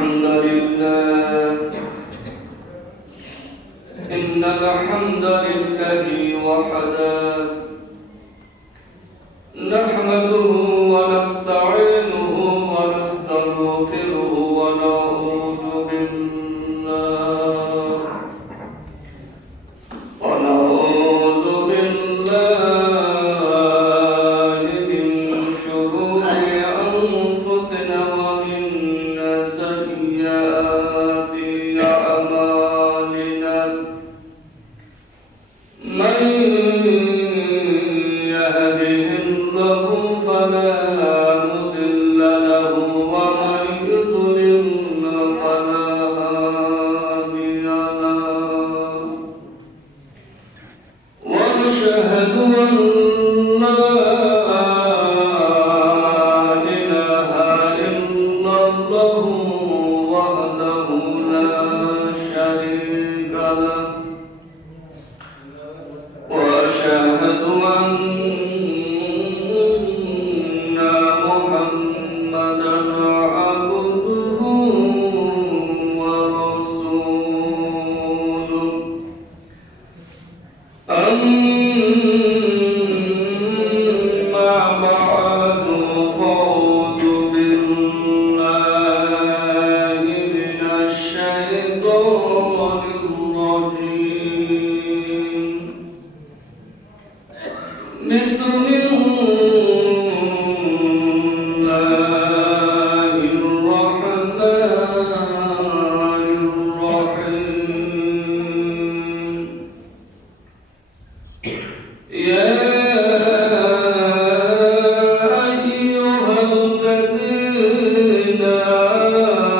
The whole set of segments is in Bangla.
الحمد لله إن الحمد لله وحده نحمده ونستعينه ونستغفره ونعوذ بالله من شرور أنفسنا ومن سيئات أعمالنا من يهده الله فلا مضل له ومن يضلل فلا هادي له ونشهد أن لا إله إلا الله وحده لا شريك له وأشهد أن محمدا عبده ورسوله أما بعد فأعوذ بالله من الشيطان الرجيم بسم الله الرحمن الرحيم يا أيها الذين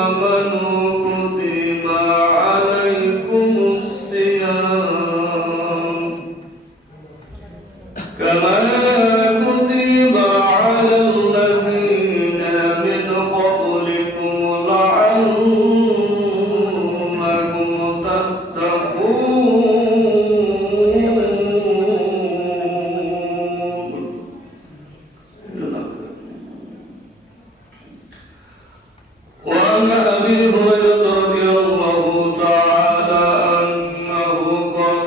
آمنوا كتب عليكم الصيام كما كتب على الذين من قبلكم لعلكم تتقون وعن أبي هريرة رضي الله تعالى عنه قال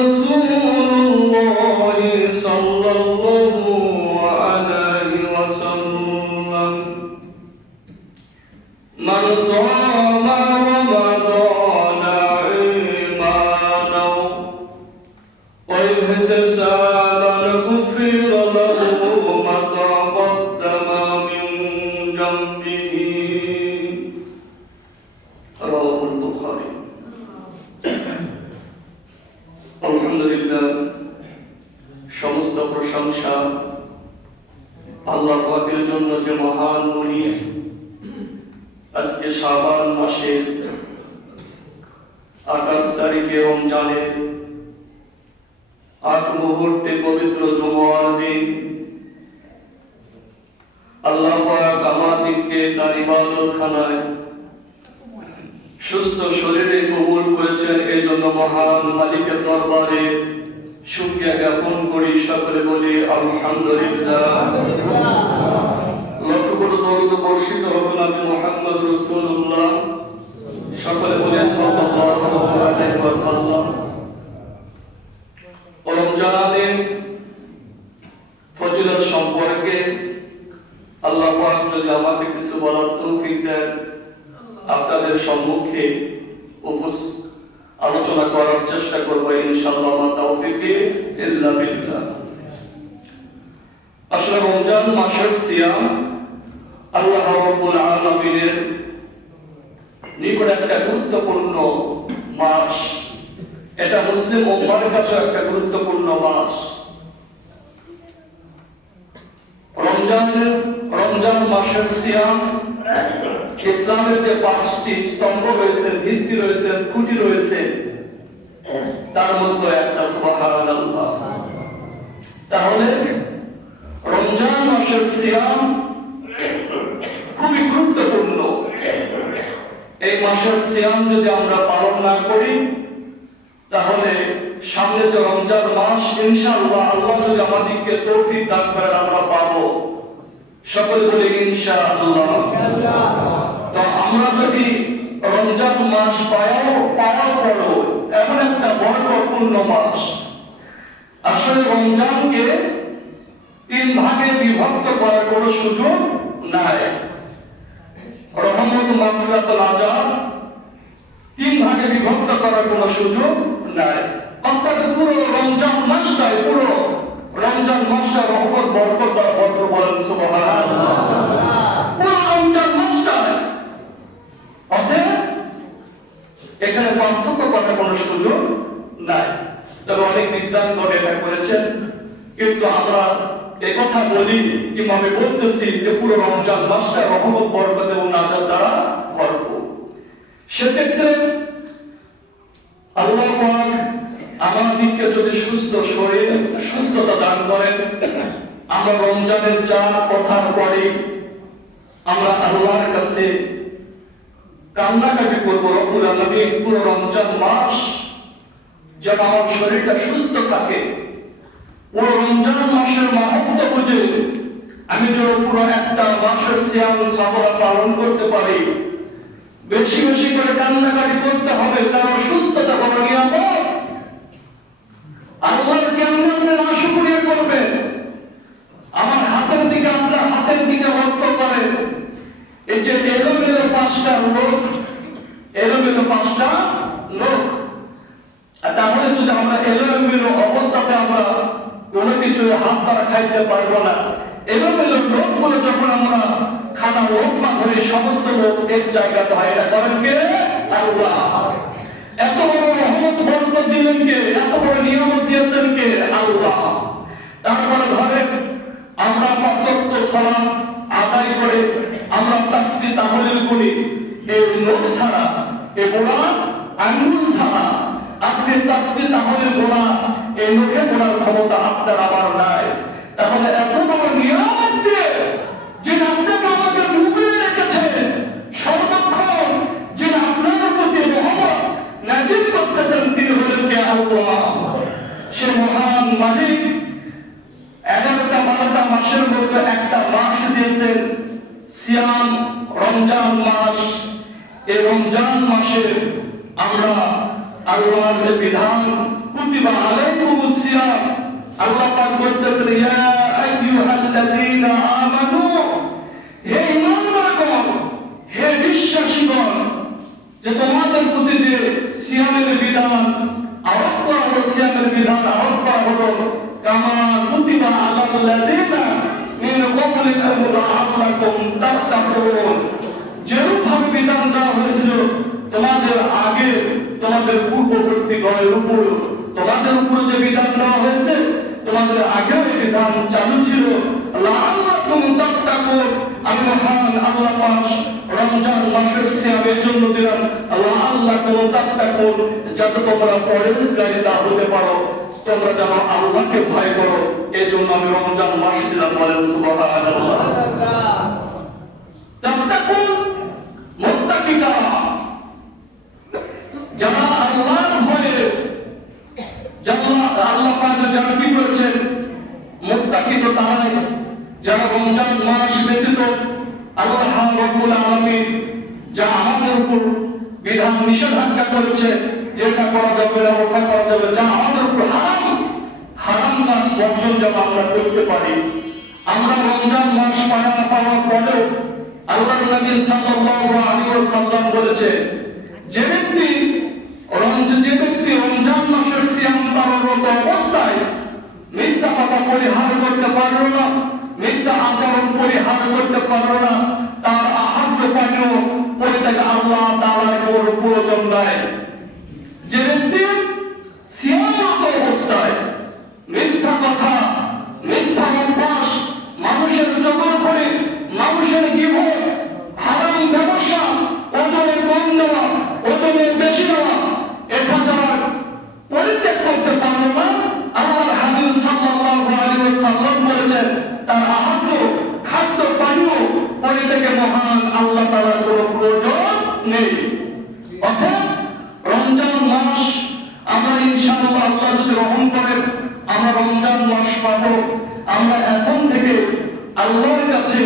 رسول الله صلى الله عليه وسلم من صام رمضان إيمانا واحتسابا غفر له ما تقدم من ذنبه رواه البخاري আলহামদুলিল্লাহ সমস্ত প্রশংসা আল্লাহ পাকের জন্য যে মহান মনিব আজকে শাবান মাসের 28 তারিখে রমজানের 8 মুহূর্তে পবিত্র জুমার দিন আল্লাহ পাক আমাদেরকে তার ইবাদতখানায় সুস্থ শরীরে কবুল করেছেন এই জন্য মহান মালিকের দরবারে শুকরিয়া জ্ঞাপন করি সকলে বলি আলহামদুলিল্লাহ লক্ষ কোটি দরুদ বর্ষিত হোক নবী মুহাম্মদ রাসূলুল্লাহ সকলে বলি সাল্লাল্লাহু আলাইহি ওয়াসাল্লাম রমজানের ফজিলত সম্পর্কে আল্লাহ পাক যদি আমাকে কিছু বলার তৌফিক দেন আপনাদের সম্মুখে আলোচনা করার চেষ্টা করব ইনশাআল্লাহ মা তাওফিকে ইল্লা বিল্লাহ। আসলে রমজান মাসের সিয়াম আল্লাহ রাব্বুল আলামিনের নিকট একটা গুরুত্বপূর্ণ মাস, এটা মুসলিম উম্মাহর কাছে একটা গুরুত্বপূর্ণ মাস। রমজান মাসের সিয়াম ইসলামের যে 5টি স্তম্ভ রয়েছে, ভিত্তি রয়েছে, খুঁটি রয়েছে, তার মধ্যে একটা সুবহানাল্লাহ। তাহলে রমজান মাসের সিয়াম খুবই গুরুত্বপূর্ণ। এই মাসের সিয়াম যদি আমরা পালন না করি তাহলে সামনে যে রমজান মাস ইনশাআল্লাহ আল্লাহ যদি আমাদেরকে তৌফিক দান করেন আমরা পাবো। সকলে বলে ইনশাআল্লাহ। তো আমরা যদি রমজান মাস পাওয়ার পরও এমন একটা বরকতপূর্ণ মাস, আসলে রমজানকে 3 ভাগে বিভক্ত করার কোনো সুযোগ নাই। রহমত, মাগফিরাত, নাজাত 3 ভাগে বিভক্ত করার কোনো সুযোগ নাই। অর্থাৎ পুরো রমজান মাসটা রহমত, বরকত দ্বারা ভরপুর, বলেন সুবহানাল্লাহ। পুরো রমজান মাসটা, অতএব এখানে পার্থক্য করার কোনো সুযোগ নাই। তবে অনেক বিদ্বানগণ এটা করেছেন, কিন্তু আমরা একথা বলি কিংবা আমি বলতেছি যে পুরো রমজান মাসটা রহমত, বরকত এবং নাজাত দ্বারা ভরপুর। সেক্ষেত্রে আল্লাহ পাক আমাদেরকে যদি সুস্থ শরীর, সুস্থতা দান করেন, আমরা রমজানের যা কথার পরে আমরা আল্লাহর কাছে কান্নাকাটি করবো, রব্বুল আলামিন পুরো রমজান মাস যেন আমার শরীরটা সুস্থ থাকে, পুরো রমজান মাসের মাহাত্ম্য বুঝে আমি যেন পুরো একটা মাসের সিয়াম সাবরা পালন করতে পারি। বেশি বেশি করে কান্নাকাটি করতে হবে, কারণ সুস্থতা বড় নিয়ামত। আল্লাহর কেমন আপনি না শুকরিয়া করবেন? আমার হাতের দিকে, আপনার হাতের দিকে লক্ষ্য করেন, এই যে এলোমেলো 5টা লোক, তাহলে যদি আমরা এলোমেলো অবস্থাতে আমরা কোনো কিছু হাত দ্বারা খাইতে পারবো না। এলোমেলো লোকগুলো যখন আমরা খানা লোকমা ধরি, সমস্ত লোক এক জায়গাতে হয়, এটা করেন কে? আল্লাহ। এত বড় রহমত, বরকত দিলেন কে? এত বড় নিয়ামত দিয়েছেন কে? আল্লাহ। তারপরে ধরেন আমরা 5 ওয়াক্ত সালাত আদায় করে আমরা তাসবিহ তাহলিল করি, এই লোক ছাড়া, এই গোড়া আঙ্গুল ছাড়া আপনি তাসবিহ তাহলিল করা, এই লোকে করার ক্ষমতা আপনার আমার নাই। তাহলে এত বড় নিয়ামত দিয়ে যিনি আপনাকে আমাকে ডুবিয়ে রেখেছেন, সর্বক্ষণ যিনি আপনার প্রতি রহমত নাজিল করতেছেন, তিনি হলেন কে? আল্লাহ। সে মহান মালিক 11টা-12টা মাসের মধ্যে একটা মাস দিয়েছেন সিয়াম, রমজান মাস। এই রমজান মাসে আমরা আল্লাহর যে বিধান, কুতিবা আলাইকুমুস সিয়াম, আল্লাহ পাক বলতেছেন, ইয়া আইয়ুহাল্লাযীনা আমানু, হে ঈমানদারগণ, হে বিশ্বাসীগণ, যে তোমাদের প্রতি যে সিয়ামের বিধান আরোপ করা হলো, সিয়ামের বিধান আরোপ করা হলো, কামা কুতিবা আলাল্লাযীনা মিন ক্বাবলিকুম লাআল্লাকুম তাত্তাকুন, যেরূপভাবে বিধান দেওয়া হয়েছিল তোমাদের আগে, তোমাদের পূর্ববর্তী গণের উপর, তোমাদের উপর যে বিধান দেওয়া হয়েছে, তোমাদের আগেও এই বিধান চালু ছিল, লাআল্লাকুম তাত্তাকুন। আমি মহান আল্লাহ পাক রমজান মাসের সিয়ামের জন্য দিলাম লাআল্লাকুম তাত্তাকুন, যাতে তোমরা পরহেজগারিতা হতে পারো, তোমরা যেন আল্লাহকে ভয় করো। এই জন্য আমি রমজান মাস দিলাম, বলেন সুবহানাল্লাহ। তাত্তাকুন, মুত্তাকি কারা? যারা আল্লাহর ভয়ে, আল্লাহ পাক যারা কি করেছেন, মুত্তাকি তো তারাই যারা রমজান মাস ব্যতীত আল্লাহ রাব্বুল আলামিন যা আমাদের উপর বিধান নিষেধাজ্ঞা করেছে, যেটা করা যাবে না, ওটা করা যাবে, যা আমাদের উপর হারাম কাজ বর্জন যেন আমরা করতে পারি। আমরা রমজান মাস পাওয়ার পরেও আল্লাহর নবী সাল্লাল্লাহু আলাইহি ওয়াসাল্লাম বলেছে, যে ব্যক্তি রমজান মাসের সিয়াম পালনরত অবস্থায় মিথ্যা কথা পরিহার করতে পারলো না, মিথ্যা আচরণ পরিহার করতে পারলো না, তার আহার্য পানীয় পরিত্যাগ আল্লাহ তাআলার কোনো প্রয়োজন নাই। যে ব্যক্তি সিয়ামরত অবস্থায় মিথ্যা কথা, মিথ্যা অভ্যাস, মানুষের জবর করে, মানুষের গীবত, হারাম ব্যবসা, ওজনে কম দেওয়া, ওজনে বেশি দেওয়া, এটা যারা পরিত্যাগ করতে পারলো না, আল্লাহর হাবিব সাল্লাল্লাহু আলাইহি ওয়াসাল্লাম বলেছেন, তার আহার্য খাদ্য পানীয় পরিত্যাগে মহান আল্লাহ তাআলার কোনো প্রয়োজন নেই। অর্থাৎ রমজান মাস আমরা ইনশাআল্লাহ, আল্লাহ যদি রহম করেন, আমরা রমজান মাস পাবো। আমরা এখন থেকে আল্লাহর কাছে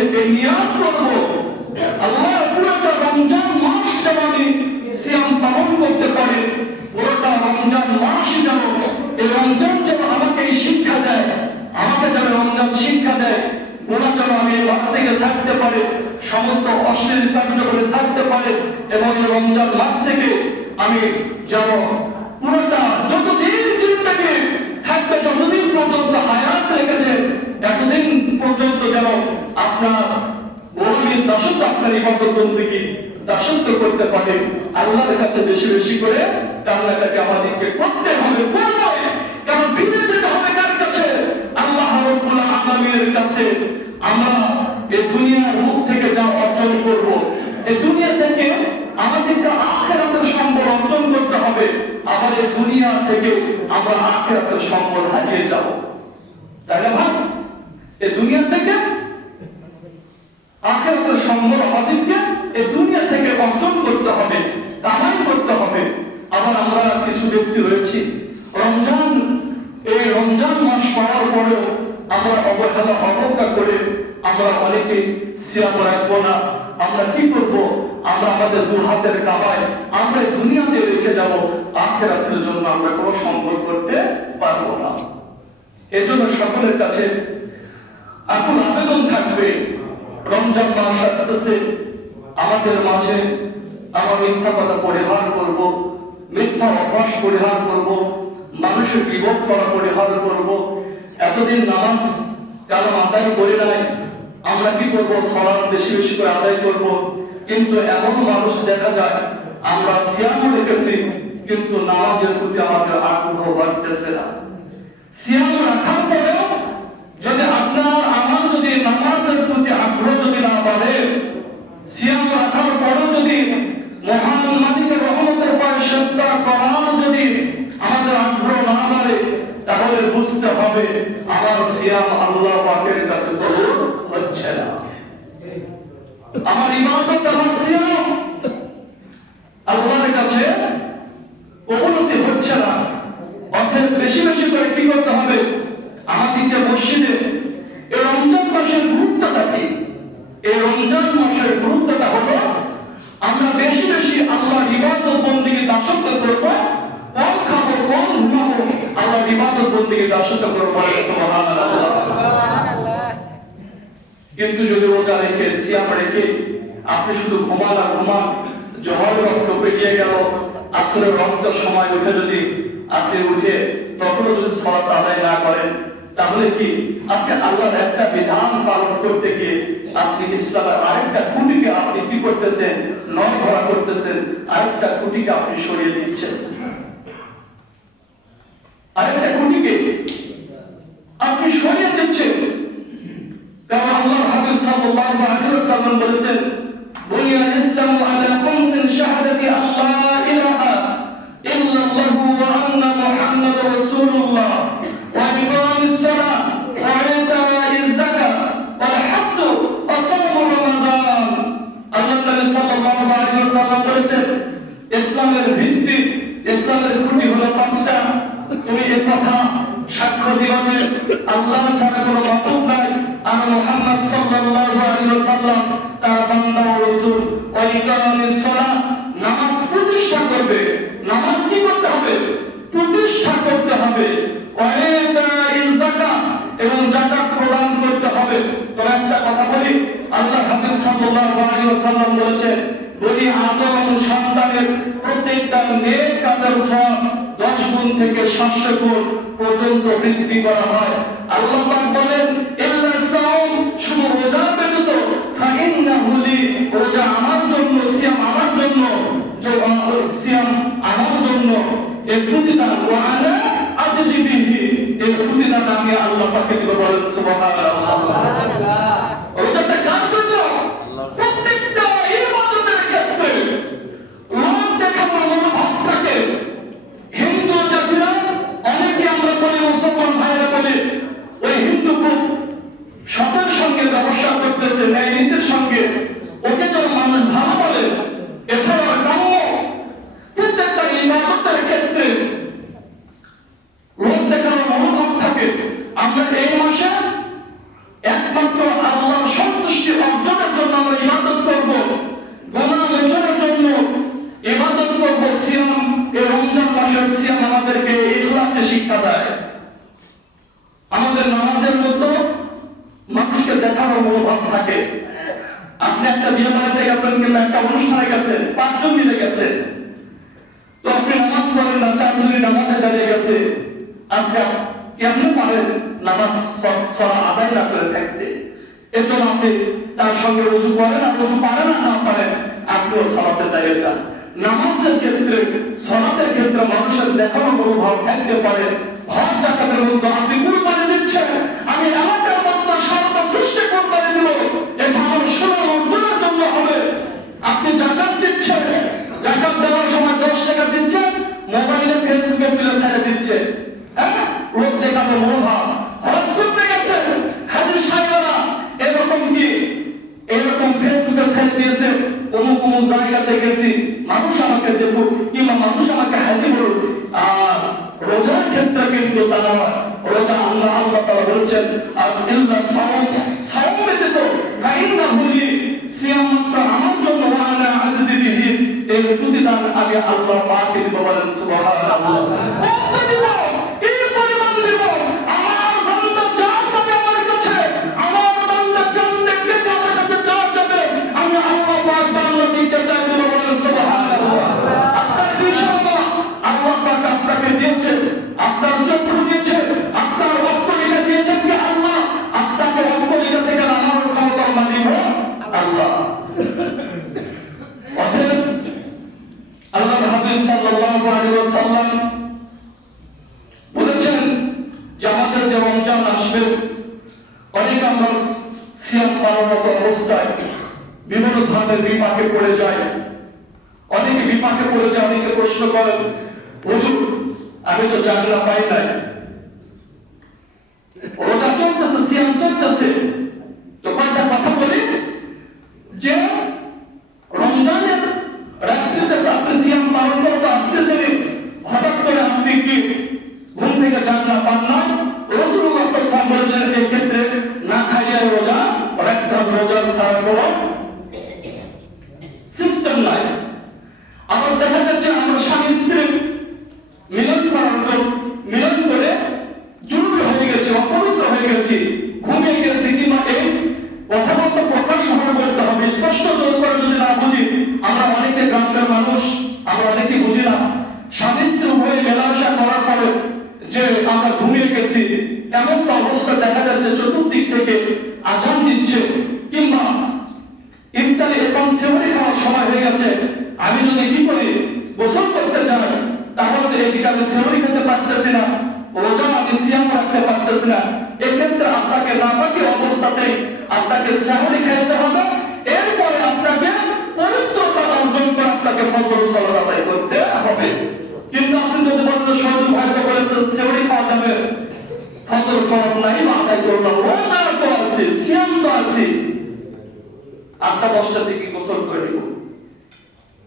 আমি এই মাস থেকে থাকতে পারে, সমস্ত অশ্লীল কার্যক্রমে থাকতে পারে, এবং এই রমজান মাস থেকে আমি যেন পুরোটা যতদিন জিন্দেগি থাকবে, যতদিন পর্যন্ত হায়াত রেখেছে, এতদিন পর্যন্ত যেন আপনার গোলামীর দাসত্ব, আপনার ইবাদত বন্দেগী দাসত্ব করতে পারে। আল্লাহর কাছে বেশি বেশি করে কান্নাটাকে আমাদেরকে করতে হবে, করবই। কারণ ফিরে যেতে হবে কার কাছে? আল্লাহ রাব্বুল আলামিনের কাছে। আমরা এই দুনিয়ার মুখ থেকে যা অর্জন করব, এই দুনিয়া থেকে আমাদেরকে আখিরাতের সম্পদ অর্জন করতে হবে। আবার এই দুনিয়া থেকে আমরা আখিরাতের সম্পদ হারিয়ে যাব, তাই না ভাই? এই দুনিয়া থেকে আখিরাতের সম্পদ আমাদেরকে এই দুনিয়া থেকে অর্জন করতে হবে, কামাই করতে হবে। আবার আমরা কিছু ব্যক্তি রয়েছি, এই রমজান মাস পাওয়ার পরেও আমরা অবহেলা অবজ্ঞা করে আমরা অনেকে সিয়াম রাখবো না। আমরা কি করব? আমরা আমাদের দু হাতের কামাই আমরা এই দুনিয়াতে রেখে যাব, আখিরাতের জন্য আমরা কোনো সম্পদ করতে পারবো না। এজন্য সকলের কাছে এখন আবেদন থাকবে, রমজান মাস আসতেছে, আমাদের মাঝে আমরা মিথ্যা কথা পরিহার করব, মিথ্যা অভ্যাস পরিহার করব, মানুষের বিপদ করা পরিহার করব। এতদিন নামাজ কালাম আদায় করে নাই, আমরা কি করব? সালাত বেশি বেশি করে আদায় করব। কিন্তু এমন মানুষ দেখা যায় আমরা সিয়াম রেখেছি, কিন্তু নামাজের প্রতি আমাদের আগ্রহ বাড়তেছে না। সিয়াম রাখার পরেও যদি আপনার আমার যদি নামাজের প্রতি আগ্রহ যদি না বাড়ে, সিয়াম রাখার পরেও যদি মহান মালিকের রহমতের পায়ে সেজদা করার যদি আমাদের আগ্রহ না বাড়ে, তাহলে বুঝতে হবে আমার সিয়াম আল্লাহ পাকের কাছে কবুল হচ্ছে না। আমার ইবাদত, আমার সিয়াম আল্লাহর কাছে কবুলতি হচ্ছে না। অতএব বেশি বেশি করে কি করতে হবে? আমাদেরকে মসজিদে এই রমজান মাসের গুরুত্বটা কি? এই রমজান মাসের গুরুত্বটা হলো আমরা বেশি বেশি আল্লাহর ইবাদত বন্দেগী দাসত্ব করব, কম খাবো, কম ঘুমাবো, আল্লাহর ইবাদত বন্দেগী দাসত্ব করব। সুবহানাল্লাহ। কিন্তু যদি রোজা রেখে সিয়াম রেখে আপনি শুধু ঘুমান আর ঘুমান, জোহরের রক্ত পেরিয়ে গেল, আসরের রক্তের সময় উঠে যদি আপনি উঠে তখনও যদি সালাত আদায় না করেন, তাহলে কি আপনি আল্লাহর একটা বিধান পালন করতে গিয়ে আপনি ইসলামের আরেকটা খুঁটিকে আপনি কি করতেছেন? নড়বড়া করতেছেন, আরেকটা খুঁটিকে আপনি সরিয়ে দিচ্ছেন, আরেকটা খুঁটিকে আপনি সরিয়ে দিচ্ছেন। কারণ আল্লাহর হাবিব সাল্লাল্লাহু আলাইহি ওয়াসাল্লাম বলেছেন, বুনিয়াল ইসলামু আলা খামসিন শাহাদাতি আল্লা ইলাহা ইল্লাল্লাহু ওয়া আন্না মুহাম্মাদুর রাসূলুল্লাহ ওয়া ইকামিস সালাহ ওয়া ইতাইজ যাকাত ওয়াল হজ্জ ওয়া সাওম রমাদান। আল্লাহ তাআলা সাল্লাল্লাহু আলাইহি ওয়াসাল্লাম বলেছেন, ইসলামের ভিত্তি, ইসলামের খুঁটি হলো পাঁচটা। তুমি এই কথা সাক্ষ্য দিবা যে আল্লাহ ছাড়া কোনো মাবুদ নাই, আর মুহাম্মদ সাল্লাল্লাহু আলাইহি ওয়াসাল্লাম তার বান্দা ও রাসূল। ওয়া ইকামিস সালাহ, নামাজ প্রতিষ্ঠা করবে। নামাজ কি করতে হবে? প্রতিষ্ঠা করতে হবে। ওয়া ইতাইজ যাকাত, এবং যাকাত প্রদান করতে হবে। তো একটা কথা বলি, আল্লাহ হাবিব সাল্লাল্লাহু আলাইহি ওয়াসাল্লাম বলেছেন, বনি আদম সন্তানের প্রত্যেকটা নেক কাজের সওয়াব 10 গুণ থেকে 700 গুণ পর্যন্ত বৃদ্ধি করা হয়। আল্লাহ পাক বলেন, ইল্লা সাওম, শুধু রোজা ব্যতীত, ফাইন্নাহু লি, রোজা আমার জন্য, সিয়াম আমার জন্য, সিয়াম আমার জন্য, এই প্রতিদান ওয়া আনা আজজি বিহি, এই প্রতিদান আমি আল্লাহ পাককে দিব। বলেন সুবহানাল্লাহ। সুবহানাল্লাহ। রোজাটা কার জন্য? প্রত্যেকটা ইবাদতের ক্ষেত্রে লোক দেখানোর মনোভাব থাকে। হিন্দু জাতিরা অনেকে আমরা বলি, মুসলমান ভাইরা বলি, ওই হিন্দু খুব সতের সঙ্গে ব্যবসা করতেছে, ন্যায় নীতির সঙ্গে, ওকে যেন মানুষ ভালো বলে, এছাড়া কাম্য। প্রত্যেকটা ইবাদতের ক্ষেত্রে লোক দেখানোর মনোভাব থাকে। আমরা এই মাসে একমাত্র আল্লাহর সন্তুষ্টি অর্জনের জন্য আমরা ইবাদত করব, গুনাহ মোচনের জন্য ইবাদত করব। সিয়াম, এই রমজান মাসের সিয়াম আমাদেরকে ইখলাসে শিক্ষা দেয়। আমাদের নামাজের মধ্যে মানুষকে দেখানোর মনোভাব আপনি একটা বিয়ে বাড়িতে গেছেন কিংবা একটা অনুষ্ঠানে গেছেন, 5 জন মিলে গেছেন, তো আপনি নামাজ পড়েন না, 4 জনই নামাজে দাঁড়িয়ে গেছে, আপনি কেমনে পারেন নামাজ ছড়া আদায় না করে থাকতে? এজন্য আপনি তার সঙ্গে রুজু করেন, আর রুজু পারেন আর না পারেন আপনিও সালাতে দাঁড়িয়ে যান। নামাজের ক্ষেত্রে, সালাতের ক্ষেত্রে মানুষের দেখানো মনোভাব থাকতে পারে। হজ জাকাতের মধ্যে আপনি কুরবানি দিচ্ছেন, আমি এলাকার মধ্যে সর্বশ্রেষ্ঠ কুরবানি দিব, এটা আমার সুনাম অর্জনের জন্য হবে। আপনি জাকাত দিচ্ছেন, জাকাত দেওয়ার সময় 10 টাকা দিচ্ছেন, মোবাইলে ফেসবুকে তুলে ছেড়ে দিচ্ছেন, হ্যাঁ, লোক দেখানো মনোভাব। হজ করতে গেছে হাজির সাহেবরা এরকম কি, এরকম ফেসবুকে ছেড়ে দিয়েছে, অমুক অমুক জায়গাতে গেছি, মানুষ আমাকে দেখুক কিংবা মানুষ আমাকে হাজি বলুক। আর রোজার ক্ষেত্রে কিন্তু তা নয়। রোজা আল্লাহ তাআলা বলেছেন, আজ ইল্লা সাওম, সাওম ব্যতীত ফাইন্না হুলি, সিয়াম মাত্র আমার জন্য, ওয়া আনা আজজি বিহি, এই প্রতিদান আমি আল্লাহ পাক দিব। বলেন সুবহানাল্লাহ। কত দিব? কি পরিমাণ দিব? আমার বান্দা যা চাবে আমার কাছে, আমার বান্দা প্রত্যেক ব্যক্তি আমার কাছে যা চাবে আমি আল্লাহ পাক বান্দাকে তাই দিব। বলেন সুবহানাল্লাহ। আপনার বিষয় আল্লাহ পাক আপনাকে দিয়েছে, আপনার চক্ষু দিয়েছে, আপনার অন্তরিকা দিয়েছেন কি আল্লাহ? আপনাকে অন্তরিকা থেকে নামানোর ক্ষমতা মালিক আল্লাহ। অতএব আল্লাহ হাবিব সাল্লাল্লাহু আলাইহি ওয়াসাল্লাম বলেছেন যে আমাদের যে রমজান আসবে, অনেক আমরা সিয়াম পালনরত অবস্থায় বিভিন্ন ধরনের বিপাকে পড়ে যায়। অনেকে বিপাকে পড়ে যায়, অনেকে প্রশ্ন করেন, হুজুর আমি তো জাগলা পাই নাই, রোজা চলতেছে, সিয়াম চলতেছে, তো কয়টা কথা বলি যে রমজানের রাত্রিতে আপনি সিয়াম পালন করতে আসতেছেন, হঠাৎ করে আপনি কি ঘুম থেকে জাগলা পান না? রাসূলুল্লাহ সাল্লাল্লাহু আলাইহি ওয়াসাল্লাম বলেছেন এই ক্ষেত্রে না খাইয়া রোজা রাখতে হবে, রোজার ছাড়া কোনো সিস্টেম নাই। আবার দেখা যাচ্ছে আমরা স্বামী স্ত্রী মিলন করার জন্য মিলন করে জুনুবি হয়ে গেছে, অপবিত্র হয়ে গেছি, ঘুমিয়ে গেছি, কিংবা এই কথাবার্তা প্রকাশ হবে বলতে হবে, স্পষ্ট জোর করে যদি না বুঝি, আমরা অনেকে গ্রামের মানুষ, আমরা অনেকে বুঝি না, স্বামী স্ত্রী উভয়ে মেলামেশা করার পরে যে আমরা ঘুমিয়ে গেছি, এমন তো অবস্থা দেখা যাচ্ছে চতুর্দিক থেকে আজান দিচ্ছে, কিংবা ইফতারি এখন সেহরি খাওয়ার সময় হয়ে গেছে, আমি যদি কি করি গোসল করতে যাই, তাহলে এদিকে আমি সেহরি খেতে পারতেছি না, রোজা আমি সিয়াম রাখতে পারতেছি না। এক্ষেত্রে আপনাকে নাপাকি অবস্থাতেই আপনাকে সেহরি খাইতে হবে, এরপরে আপনাকে পবিত্রতা অর্জন করে আপনাকে ফজর সালাত আদায় করতে হবে। কিন্তু আপনি যদি বলতে সহজ হয়তো বলেছেন সেহরি খাওয়া যাবে, ফজর সালাত নাই বা আদায় করলাম, রোজা তো আছে, সিয়াম তো আছে, 8টা-10টার দিকে গোসল করে নিব,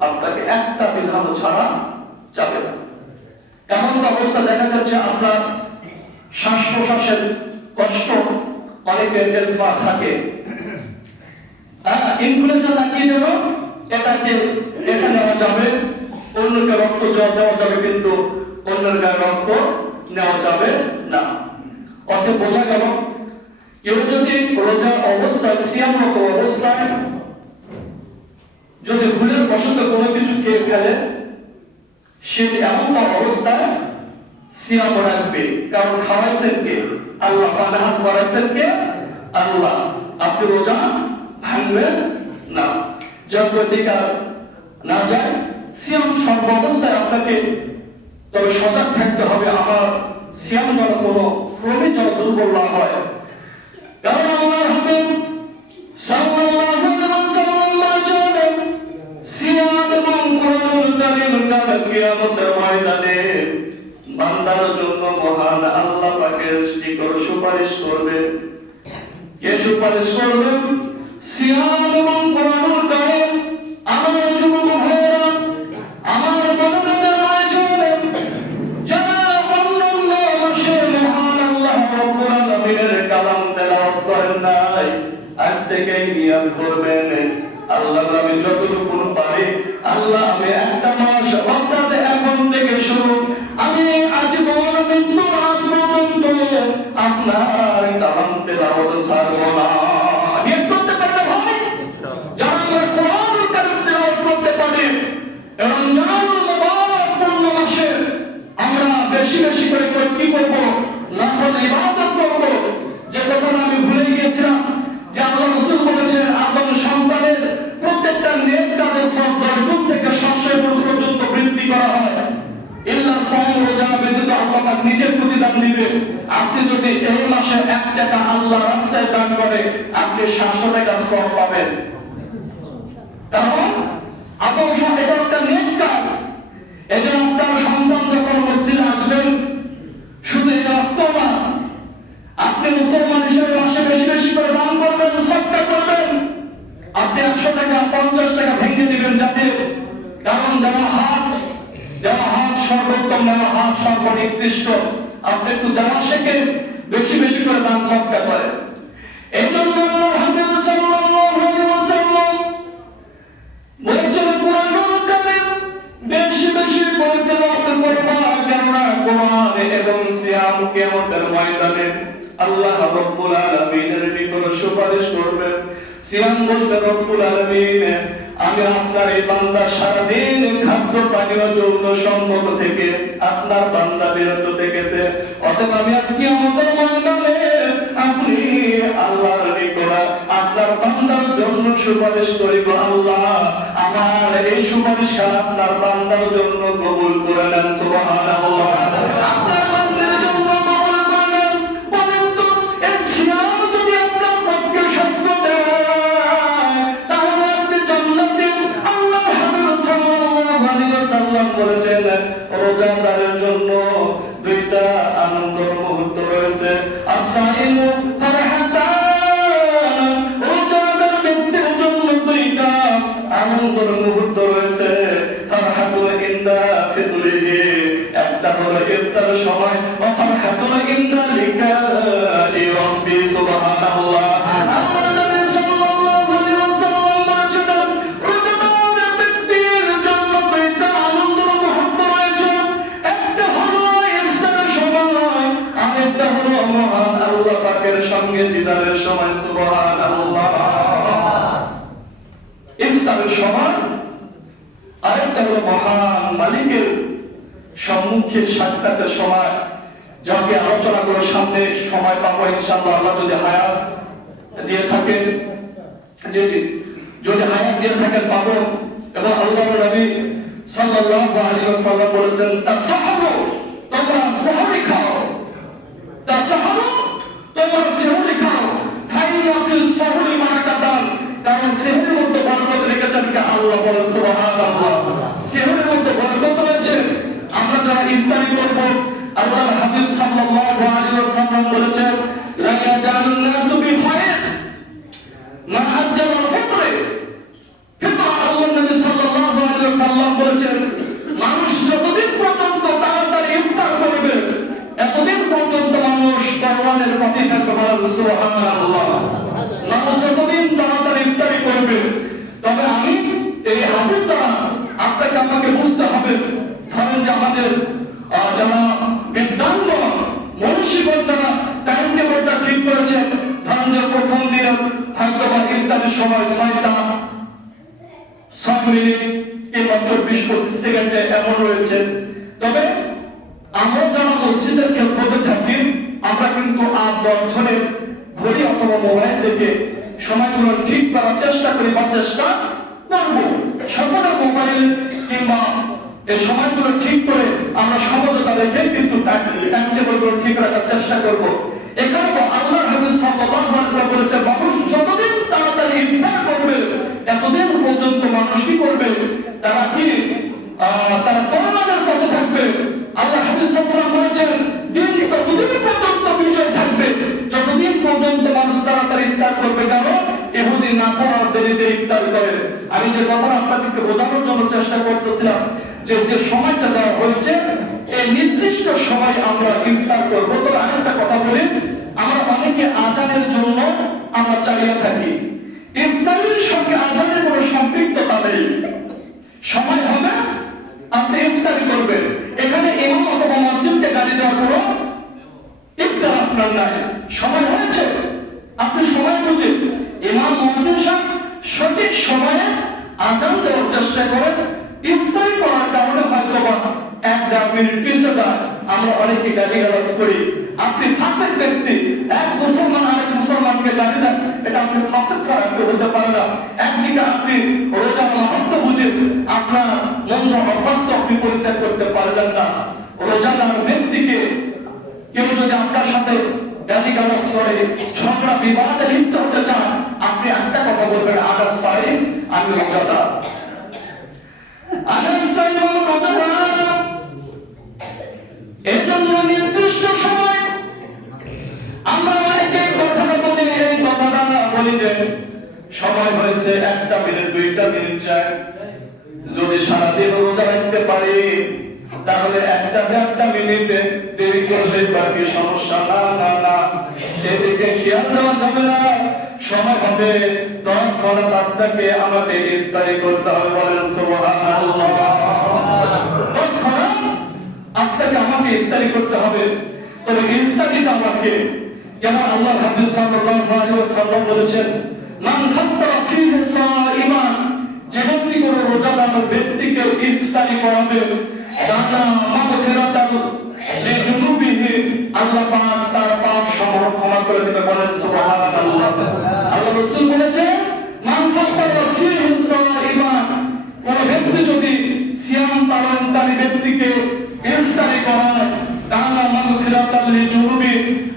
আপনাকে একটা বিধান ছাড়া যাবে না। এমন অবস্থা দেখা যাচ্ছে আপনার শ্বাস প্রশ্বাসের কষ্ট, অনেকের এজমা থাকে, ইনফ্লুয়েঞ্জা লাগিয়ে যেন এটাকে এটা নেওয়া যাবে, অন্যকে রক্ত দেওয়া যাবে, কিন্তু অন্যের গায়ে রক্ত নেওয়া যাবে না। অর্থে বোঝা গেল কেউ যদি রোজা অবস্থায়, সিয়ামরত অবস্থায় যদি ভুলের বশত কোনো কিছু খেয়ে ফেলে, সে এমন অবস্থায় সিয়াম রাখবে, কারণ খাওয়াইছেন কে? আল্লাহ, পানাহাত করাইছেন কে? আল্লাহ। আপনি রোজা ভাঙবেন না, যত দিকে না যায় সিয়াম সর্ব অবস্থায় আপনাকে তবে সজাগ থাকতে হবে, আমার সিয়াম যেন কোনো ক্রমে যেন দুর্বল না হয়। কারণ আল্লাহর হাবিব সাল্লাল্লাহু আলাইহি ওয়াসাল্লাম বলেছেন, সিয়াম এবং কুরআনুল কারীম কিয়ামতের ময়দানে বান্দার জন্য মহান আল্লাহ পাকের নিকট সুপারিশ করবে। কে সুপারিশ করবে? সিয়াম এবং কুরআনুল কারীম। আমার যুবক ভাইরা, আমার বোনেরা যারা আছেন, যারা অন্যান্য মাসে মহান আল্লাহ রাব্বুল আলামিনের কালাম তেলাওয়াত করেন নাই, আজ থেকেই নিয়ত করবেন, আল্লাহ আমি যতটুকু পারি, আল্লাহ আমি একটা মাস অর্থাৎ এখন থেকে শুরু, আমি আজীবন মৃত্যুর আগ পর্যন্ত আপনার কালাম তেলাওয়াত ছাড়ব না। নিয়ত করতে পারলে ভাই আল্লাহ রাস্তায় দান করে আপনি 700 টাকা সওয়াব পাবেন। কারণ আপন এটা একটা নেক কাজ। এজন্য আপনার সন্তান যখন মসজিদে আসবেন, শুধু এই অর্থ না, আপনি মুসলমান হিসেবে মাসে বেশি বেশি করে দান করবেন, সদকা করবেন। আপনি 100 টাকা 50 টাকা ভেঙে দিবেন যাতে, কারণ দেওয়া হাত সর্বোত্তম, দেওয়া হাত সর্বনিকৃষ্ট। আপনি একটু দেওয়া শেখে, বেশি বেশি করে দান সদকা করেন। এই জন্য আল্লাহর হাবিব সাল্লাল্লাহু আলাইহি ওয়াসাল্লাম বলেছেন, কোরআনুল কারীম বেশি বেশি করে তেলাওয়াত করবা, কেননা কোরআন এবং সিয়াম কিয়ামতের ময়দানে আল্লাহ রাব্বুল আলামিনের নিকট সুপারিশ করবেন। সিয়াম বলতে রব্বুল আলামিন, আমি আপনার এই বান্দা সারাদিন খাদ্য পানীয় যৌন সম্পদ থেকে আপনার বান্দা বিরত থেকেছে, অতএব আমি আজ কিয়ামতের ময়দানে আপনি আল্লাহর নিকট আপনার বান্দার জন্য সুপারিশ করিব। আল্লাহ আমার এই সুপারিশ আপনার বান্দার জন্য কবুল করে নেন। সুবহানাল্লাহ। আপনার বান্দার জন্য কবুল করে নেন। বলেন তো, এই সিয়াম যদি আপনার পক্ষে সত্য দেয়, তাহলে আপনি জান্নাতে। আল্লাহ হাবিব সাল্লাল্লাহু আলাইহি ওয়াসাল্লাম বলেছেন, রোজাদারের জন্য দুইটা আনন্দের মুহূর্ত রয়েছে। আসাইমু ফারহাতান, রোজাদার ব্যক্তির জন্য দুইটা আনন্দের মুহূর্ত রয়েছে। ফারহাতুল ইনদা ফিতরিহি, একটা হলো ইফতার সময়, ওয়া ফারহাতুল ইনদা লিকাই রাব্বি। সুবহানাল্লাহ। আল্লাহর নবী সাল্লাল্লাহু আলাইহি ওয়াসাল্লাম বলেছেন, রোজাদার ব্যক্তির জন্য দুইটা আনন্দের মুহূর্ত রয়েছে। একটা হলো ইফতারের সময়, আরেকটা হলো মহান আল্লাহ পাকের সঙ্গে দিদারের সময়। সুবহানাল্লাহ। ইফতারের সময়, আরেকটা হলো মহান মালিকের সম্মুখে সাক্ষাতের সময়, যাকে আলোচনা করে সামনে সময় পাবো ইনশাআল্লাহ, আল্লাহ যদি হায়াত দিয়ে থাকেন, যদি হায়াত দিয়ে থাকেন পাবো। এবং আল্লাহর নবী সাল্লাল্লাহু আলাইহি ওয়াসাল্লাম বলেছেন, তাসাহহু, তোমরা সেহরি খাও। তাসাহহু, তোমরা সেহরি খাও। ফাইন্না ফিস সাহরি বারাকাতান, কারণ সেহরির মধ্যে বরকত রেখেছেন কে? আল্লাহ। বলেন সুবহানাল্লাহ। সেহরির মধ্যে বরকত রয়েছে। আমরা যারা ইফতারি করব, আল্লাহর হাবিব সাল্লাল্লাহু আলাইহি ওয়াসাল্লাম বলেছেন, লা ইয়াজালুন নাসু বিখায়র মা আজ্জালাল ফিতর। ফিতর, আল্লাহর নবী সাল্লাল্লাহু আলাইহি ওয়াসাল্লাম বলেছেন, মানুষ যতদিন পর্যন্ত তাড়াতাড়ি ইফতার করবে, এতদিন পর্যন্ত মানুষ কল্যাণের পথে থাকবে। বলেন সুবহানাল্লাহ। মানুষ যতদিন তাড়াতাড়ি ইফতারি করবে। তবে আমি এই হাদিস দ্বারা আপনাকে আমাকে বুঝতে হবে, ধরেন যে আমাদের যারা বিদ্যাঙ্গন মনীষীগণ যারা টাইম টেবিলটা ঠিক করেছে, ধরেন যে প্রথম দিন হয়তো বা ইফতারের সময় 6 মিনিট কিংবা 24-25 সেকেন্ডে এমন রয়েছে। তবে আমরা যারা মসজিদের খেদমতে থাকি, আমরা কিন্তু 8-10 জনের ঘড়ি অথবা মোবাইল দেখে সময়গুলো ঠিক করার চেষ্টা করি বা চেষ্টা করব। সকলে মোবাইল কিংবা এই সময়গুলো ঠিক করে আমরা সমঝোতা রেখে কিন্তু টাইম টেবিলগুলো ঠিক রাখার চেষ্টা করব। এখানে আল্লাহর হাবিব সাল্লাল্লাহু আলাইহি ওয়াসাল্লাম বলেছেন, মানুষ যতদিন তাড়াতাড়ি ইফতার করবে, এতদিন পর্যন্ত মানুষ কি করবে? তারা কল্যাণের পথে থাকবে। আল্লাহর হাবিব সাল্লাল্লাহু আলাইহি ওয়াসাল্লাম বলেছেন, দিন ততদিন পর্যন্ত বিজয় থাকবে যতদিন পর্যন্ত মানুষ তাড়াতাড়ি ইফতার করবে। কারণ ইহুদি নাসারা দেরিতে ইফতার করে। আমি যে কথাটা আপনাদেরকে বোঝানোর জন্য চেষ্টা করতেছিলাম, যে সময়টা দেওয়া হয়েছে, এই নির্দিষ্ট সময় আমরা ইফতার করব। তবে আরেকটা কথা বলি, আমরা অনেকে আজানের জন্য আমরা চালিয়ে থাকি। ইফতারের সঙ্গে আজানের কোনো সম্পৃক্ততা নেই। সময় হবে, আপনি ইফতারি করবেন। এখানে ইমাম অথবা মুয়াজ্জিনকে গালি দেওয়ার কোনো ইফতার আপনার নাই। সময় হয়েছে, আপনি সময় বুঝে ইমাম মুয়াজ্জিন সাহেব সঠিক সময়ে আজান দেওয়ার চেষ্টা করেন। ইফতারি করার কারণে হয়তো বা 1-1.5 মিনিট পিছিয়ে যায়। আমরা অনেকে গালিগালাজ করি। আপনি ফাসিক ব্যক্তি, এক মুসলমান আরেক মুসলমানকে গালি দেন, এটা আপনি ফাসিক ছাড়া কেউ হতে পারে না। একদিকে আপনি রোজার মাহাত্ম্য বুঝে আপনার মন্দ অভ্যস্ত আপনি পরিত্যাগ করতে পারলেন না। রোজাদার ব্যক্তিকে কেউ যদি আপনার সাথে গালিগালাজ করে ঝগড়া বিবাদে লিপ্ত হতে চান, আপনি একটা কথা বলবেন, আনাস সাইম, আমি রোজাদার। আনাস সাইম হলো রোজাদার। এজন্য নির্দিষ্ট সময় আমরা অনেকে কথাটা বলি, এই কথাটা বলি যে সময় হয়েছে 1টা মিনিট 2টা মিনিট যায়, যদি সারাদিন রোজা রাখতে পারি তাহলে 1টা মিনিটে দেরি করলে বাকি সমস্যা না। না না, এদিকে খেয়াল দেওয়া যাবে না। সময় হবে তৎক্ষণাৎ আপনাকে আমাকে ইফতারি করতে হবে, বলেন সুবহানাল্লাহ। তৎক্ষণাৎ আপনাকে আমাকে ইফতারি করতে হবে। তবে ইফতারিটা আমাকে, যেমন আল্লাহ হাবিব সাল্লাল্লাহু আলাইহি ওয়াসাল্লাম বলেছেন, মান ফাত্তারা ফীহি সাইমান, যে ব্যক্তি কোনো রোজাদার ব্যক্তিকে ইফতারি করাবে, দানা মাগফিরাতাল লিজুনুবিহি, আল্লাহ পাক তার পাপ সমূহ ক্ষমা করে দিবে, বলেন সুবহানাল্লাহ। আল্লাহ রাসূল বলেছেন, মান ফাত্তারা ফীহি সাইমান, কোন ব্যক্তি যদি সিয়াম পালনকারী ব্যক্তিকে ইফতারি করায়, দানা মাগফিরাতাল লিজুনুবি,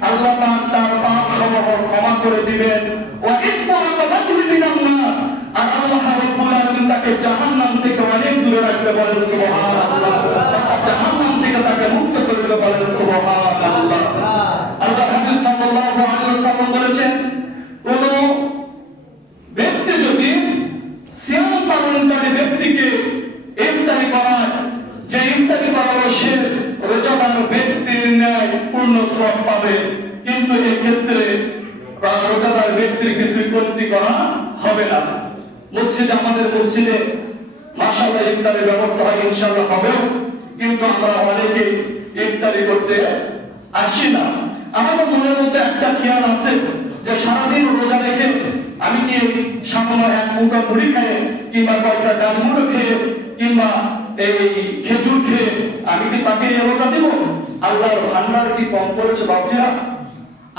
আল্লাহ পাক তার পাপ সমূহ ক্ষমা করে দিবেন। ওয়া ইতরাকাবাতু মিনান নার, আর আল্লাহ রাব্বুল আলামিন তাকে জাহান্নাম থেকে অনেক দূরে রাখবে, বলেন সুবহানাল্লাহ। জাহান্নাম থেকে তাকে মুক্ত করে দিবে, বলেন সুবহানাল্লাহ। আল্লাহ হাবিব সাল্লাল্লাহু আলাইহি ওয়াসাল্লাম বলেছেন, কোন ব্যক্তি যদি সিয়াম পালনকারী ব্যক্তিকে ইফতারি করায়, যে ইফতারি করালো সে রোজাদার ব্যক্তির ন্যায় পূর্ণ সওয়াব পাবে, কিন্তু এই ক্ষেত্রে রোজাদার ব্যক্তির কিছু কর্তৃ করা হবে না। মসজিদে, আমাদের মসজিদে মাশাআল্লাহ ইফতারের ব্যবস্থা হয়, ইনশাআল্লাহ হবে, কিন্তু আমরা অনেকে ইফতারি করতে আসি না। আমাদের মনের মধ্যে একটা খেয়াল আছে যে সারাদিন রোজা রেখে আমি কি সামান্য এক মুঠো মুড়ি খেয়ে কিংবা কয়েকটা ডাল মুড়ো খেয়ে কিংবা এই খেজুর খেয়ে আমি কি তাকে রোজা দিব? আল্লাহর ভান্ডার কি কম করেছে বাপজিরা?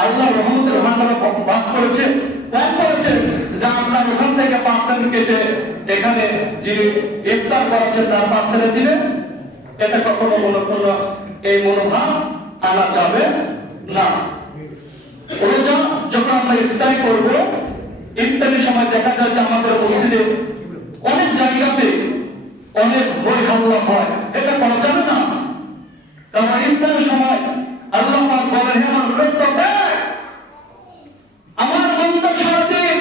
আল্লাহ রহমতের ভান্ডার বাদ করেছে, কম করেছে, যে আপনার ওখান থেকে 5% কেটে এখানে যে ইফতার করাচ্ছে তার 5% দিবে? এটা কখনো কোনো এই মনোভাব আনা যাবে না। রোজা যখন আমরা ইফতারি করব, ইফতারির সময় দেখা যায় যে আমাদের মসজিদে অনেক জায়গাতে অনেক হই হাল্লা হয়, এটা করা যাবে না। কারণ ইফতারের সময় আল্লাহ পাক বলেন, হে আমার ফেরেশতারা, আমার বান্দা সারাদিন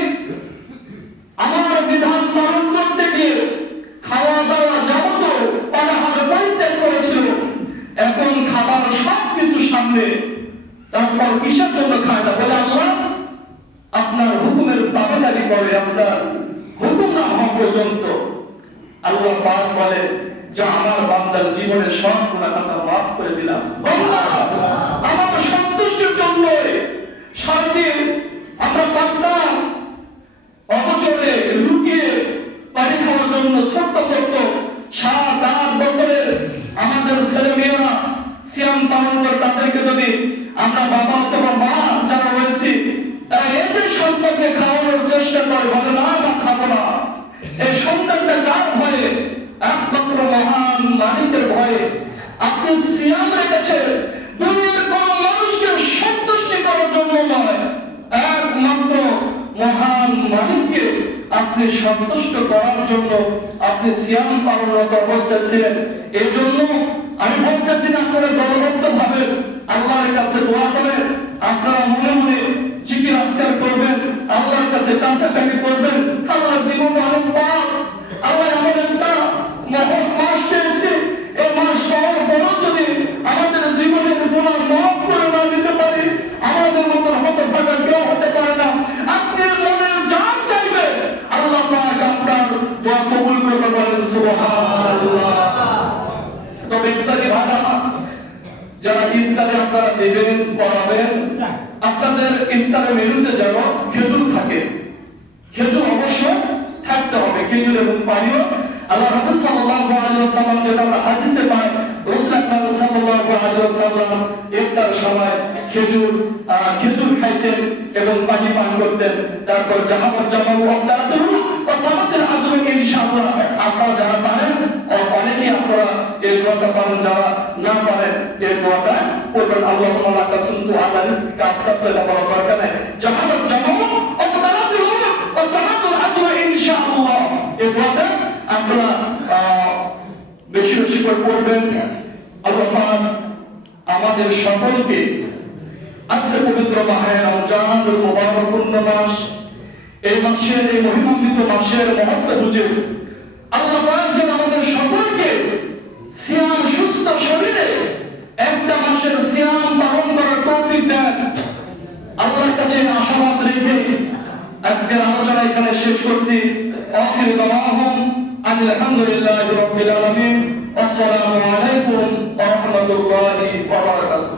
আমার বিধান পালন করতে গিয়ে খাওয়া দাওয়া যাবতীয় পানাহার পরিত্যাগ করেছিল, এখন খাবার সবকিছু সামনে, তারপর কিসের জন্য খায় না? বলে আল্লাহ আপনার হুকুমের দাবিদারি করে, আপনার হুকুম না হওয়া পর্যন্ত। আল্লাহ পাক বলে যে আমার বান্দার জীবনের সব গুনাহ খাতা মাফ করে দিলাম। আমার সন্তুষ্টির জন্য সারাদিন আমরা পারতাম অবচরে লুকিয়ে পানি খাওয়ার জন্য ছোট্ট ছোট্ট 7-8 বছরের আমাদের ছেলে মেয়েরা সিয়াম পালন করে, তাদেরকে যদি আমরা বাবা অথবা মা যারা রয়েছি, তারা এই যে সন্তানকে খাওয়ানোর চেষ্টা করে, বলে না না খাবো না, এই সন্তানটা কার ভয়ে? একমাত্র মহান মালিকের ভয়ে। আপনি সিয়াম রেখেছেন দুনিয়ার কোন মানুষকে সন্তুষ্টি করার জন্য নয়, একমাত্র মহান মালিককে আপনি সন্তুষ্ট করার জন্য আপনি সিয়াম পালনরত অবস্থায় ছিলেন। এই জন্য আমি বলতেছি না আপনারা দলবদ্ধ ভাবে আল্লাহর কাছে দোয়া করেন, আপনারা মনে মনে জিকির আজকার করবেন, আল্লাহর কাছে কান্নাকাটি করবেন। আল্লাহ জীবনে অনেক পাপ, আল্লাহ আমাদের একটা মহৎ মাস পেয়েছে, এই মাস পাওয়ার পরও যদি আমাদের জীবনের গুনাহ মাফ করে না দিতে পারি, আমাদের মতো হতভাগা কেউ হতে পারে না। আপনার মনে যা চাইবে আল্লাহ পাক আপনার দোয়া কবুল করবে, বলেন সুবহানাল্লাহ। তবে ইফতারি ভাড়া যারা ইফতারে আপনারা দেবেন, করাবেন, আপনাদের ইফতারের মেনুতে যেন খেজুর থাকে, খেজুর অবশ্যই থাকতে হবে, খেজুর এবং পানীয়। আল্লাহ রাসূল সাল্লাল্লাহু আলাইহি ওয়াসাল্লাম যেটা আমরা হাদিসে পাই, রাসূল আকরাম সাল্লাল্লাহু আলাইহি ওয়াসাল্লাম ইফতার সময় খেজুর খাইতেন এবং পানি পান করতেন। তারপর জাহাবাত জামাউ ওয়াক্তারাতুল ওয়া সামাতুল আজর, ইনশাআল্লাহ আপনারা যারা পারেন, অনেকেই আপনারা এই দোয়াটা পারেন, যারা না পারেন এই দোয়াটা পড়বেন আল্লাহুম্মা লাকা সুনতু আলা রিজকিকা আফতাতু লা বড় দরকার নাই জাহানাত জামাউ ও তালাতুল উমর ও সামাতুল আজর ইনশাআল্লাহ। এই দোয়াটা আপনারা বেশি বেশি করে পড়বেন। আল্লাহ পাক আমাদের সকলকে আজকে পবিত্র মাহে রমজানুল মুবারাকুন মাস, এই মাসের এই মহিমান্বিত মাসের মহত্ব বুঝে আল্লাহ পাক যেন আমাদের সকলকে সিয়াম সুস্থ শরীরে একটা মাসের সিয়াম পালন করার তৌফিক দেন। আল্লাহর কাছে আশাবাদ রেখে আজকের আলোচনা এখানে শেষ করছি। আখিরু দাওয়াহুম আলহামদুলিল্লাহি রাব্বিল আলামিন। আসসালামু আলাইকুম ওয়া রাহমাতুল্লাহি ওয়া বারাকাতুহু।